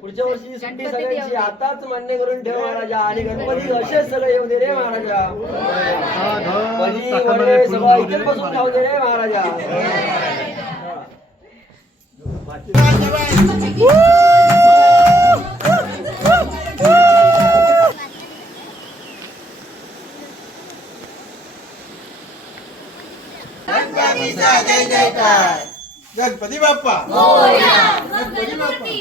पुढच्या वर्षी सुट्टी सगळ्यांची आताच मान्य करून ठेव महाराजा आणि गणपती असेच सगळे येऊ दे रे महाराजा. भजी वडे सगळं इथेच बसून खाऊ दे रे महाराजा. जय जयकार गणपती बाप्पा मोरया. गणपती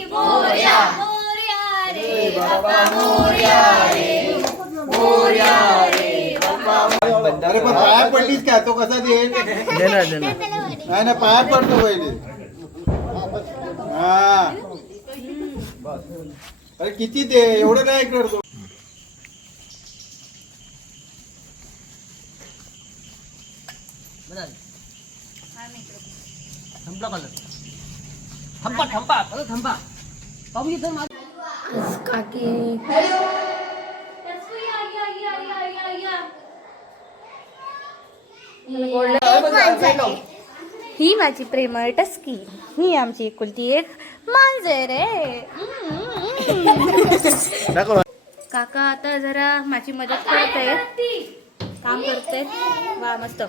बाप्पा मोरया. मोरया रे बाप्पा मोरया रे. मोरया रे बाप्पा. अरे पण पाया पडलीस का तो कसा देईल? नाही ना पाया पडतो पहिले. हा अरे किती दे एवढं काय करतो. ही माझी प्रेमळ टस्की. ही आमची एकुलती एक मांजर रे. काका आता जरा माझी मदत करते, काम करते. वा मस्त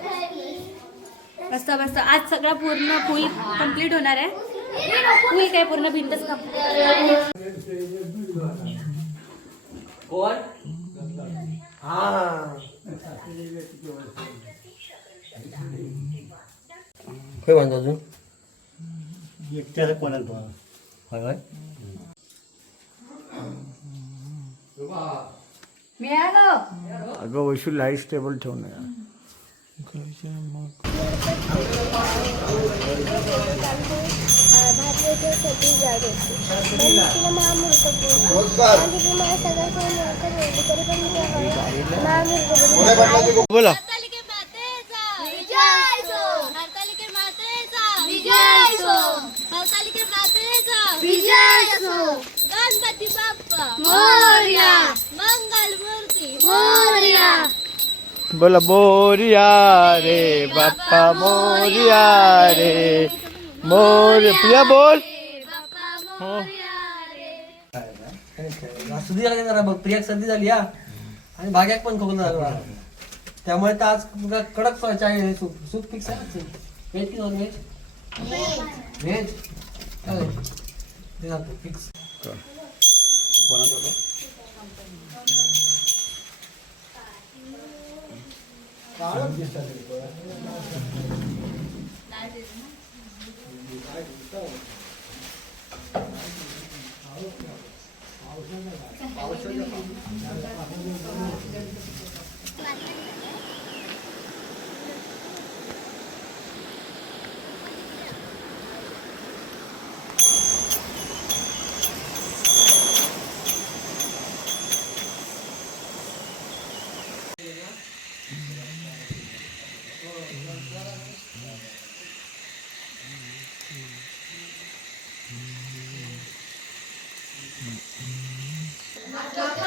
मस्त मस्त. आज सगळा पूर्ण फुल कंप्लीट होणार आहे. फुल काय पूर्ण भिंतच कोण? काय म्हणतो अजून एकट्याला कोणाला मिळालं. अगं वैशू लाईट स्टेबल ठेवून बोला. गणपती बाप्पा मोरया. मंगल मूर्ती मोरया. बोला बोरिया रे बाप्पा मोरिया रे. मोर प्रिया बोल. सर्दी झाली जरा बघ. प्रियाक सर्दी झाली हा आणि भाग्याक पण खोकला झाला. त्यामुळे तर आज कडक चाय सूप सूप फिक्स आहे. व्हेज की नॉन व्हेज? Veg fix.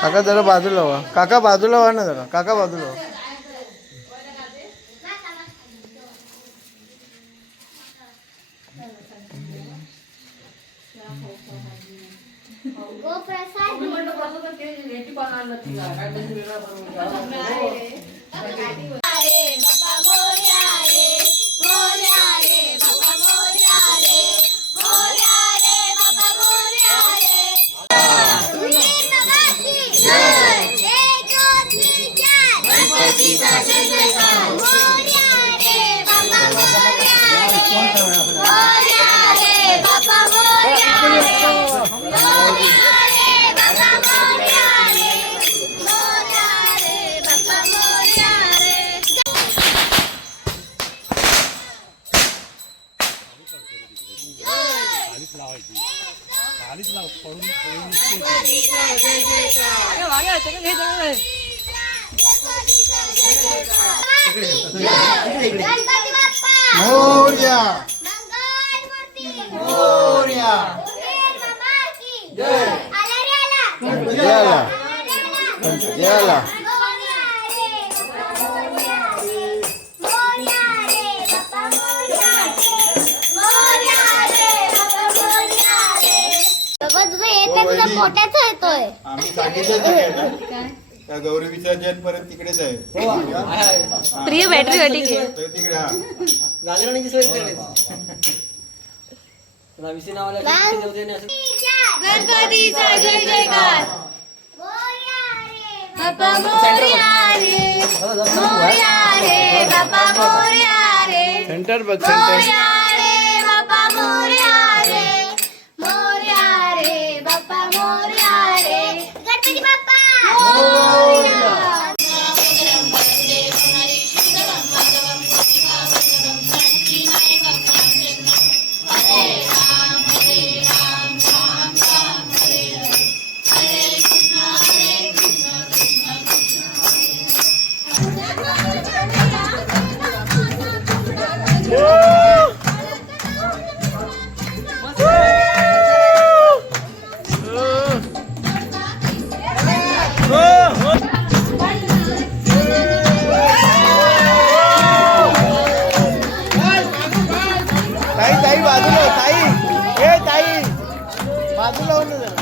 काका जरा बाजूला व्हा. काका बाजूला व्हा ना जरा. काका बाजूला व्हा. मोरया. मोरया. गणपती आला. गणपती आला. का तुझ्या पोटाचा येतोय आम्ही सांगितलं सगळ्यांना त्या गौरी विसर्जन पर्यंत तिकडेच आहे हो आहे. प्रिय बॅटरी वाटी घे. तर तिकडे हा गाजराण्याची सोय तिकडेच. विषय नावाला किती देवतेने असं गणपतीचा जय जयकार. बाप्पा मोरया रे, मोरया रे, बाप्पा मोरया रे, सेंटर बघ सेंटर. मोरया रे, बाप्पा मोरया रे, मोरया रे, बाप्पा मोरया रे, गणपती बाप्पा मोरया. ताई ताई बाजूला हो, ताई ए ताई बाजूला हो ना जरा.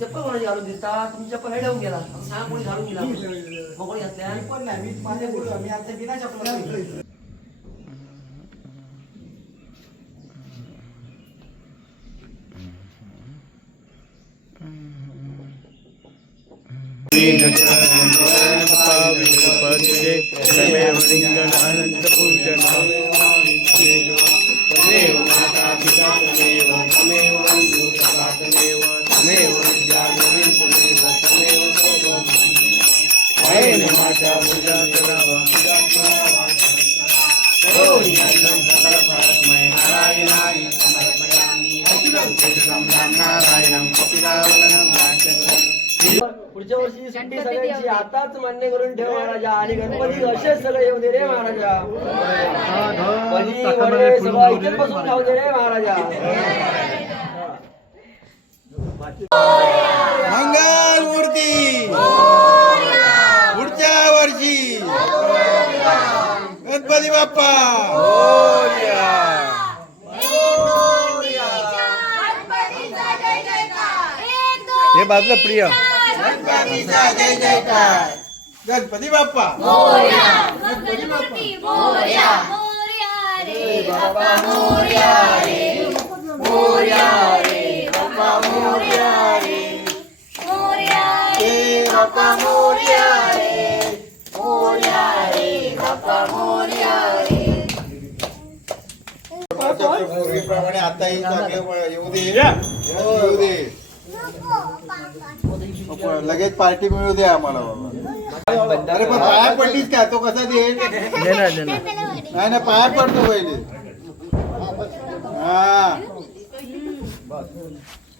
चप्पल कोणाची घालून दिसता तुम्ही चप्पल हे ठेवून गेला सांग कोणी घालून गेला मग कोणी घातल्या मी आता बिना चप्पल पुढच्या वर्षी सुट्टी सगळ्यांची आताच मान्य करून ठेव महाराजा आणि गणपती असेच सगळे येऊ दे रे महाराजा. भजी वडे सगळं इथेच बसून खाऊ दे रे महाराजा. मंगल मूर्ती पुढच्या वर्षी गणपती बाप्पा हे बाजूला प्रिय. गणपतीचा जय जयकार. गणपती बाप्पा गणपती मोरया, मोरया रे, बाप्पा मोरया रे, मोरया रे, बाप्पा मोरया रे, मोरया रे, बाप्पा मोरया रे, मोरया रे, बाप्पा मोरया रे. पूर्वीप्रमाणे आताही चांगले येऊ दे येऊ दे. लगेच पार्टी मिळू दे आम्हाला बाबा. अरे पण पाया पडलीस का तो कसा दे देणार देणार. नाही ना पाया पडतो पहिले. हा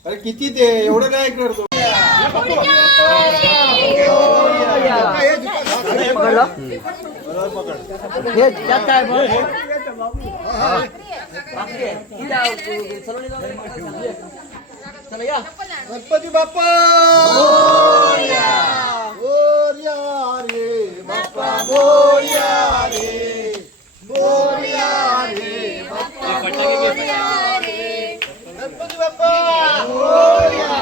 अरे किती ते एवढं काय करतो. हे त्यात काय बघ चला या गणपती बाप्पा मोरया रे बाप्पा मोरया रे मोरया रे बाप्पा मोरया रे गणपती बाप्पा मोरया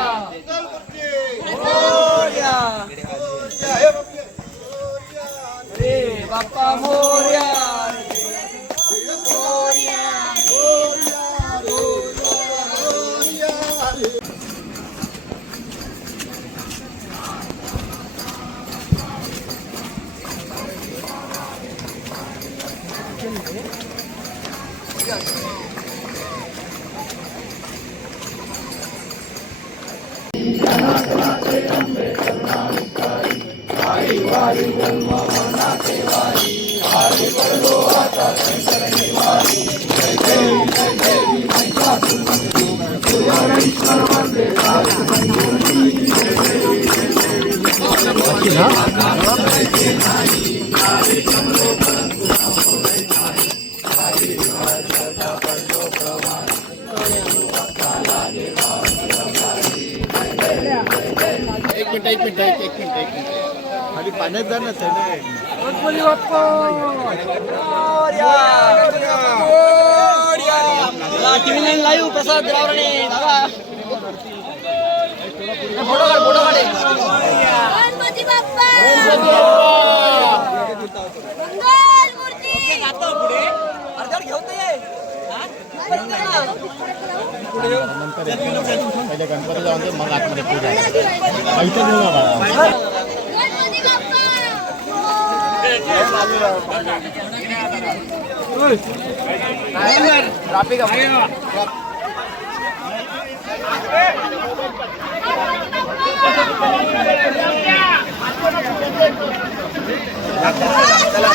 मोरया रे बाप्पा मोरया. वारी वारी जन्म नाते वारी एक मिनिट खाली पाण्यात जा ना टीव्ही लाईव्ह प्रसाद द्रावणे दादा फोटो काढ फोटो काढ गणपती बाप्पा मंगलमूर्ती अर्धर घेऊन ये पहिले गणपती जाऊन दे मग आतमध्ये पूजा गणपती चला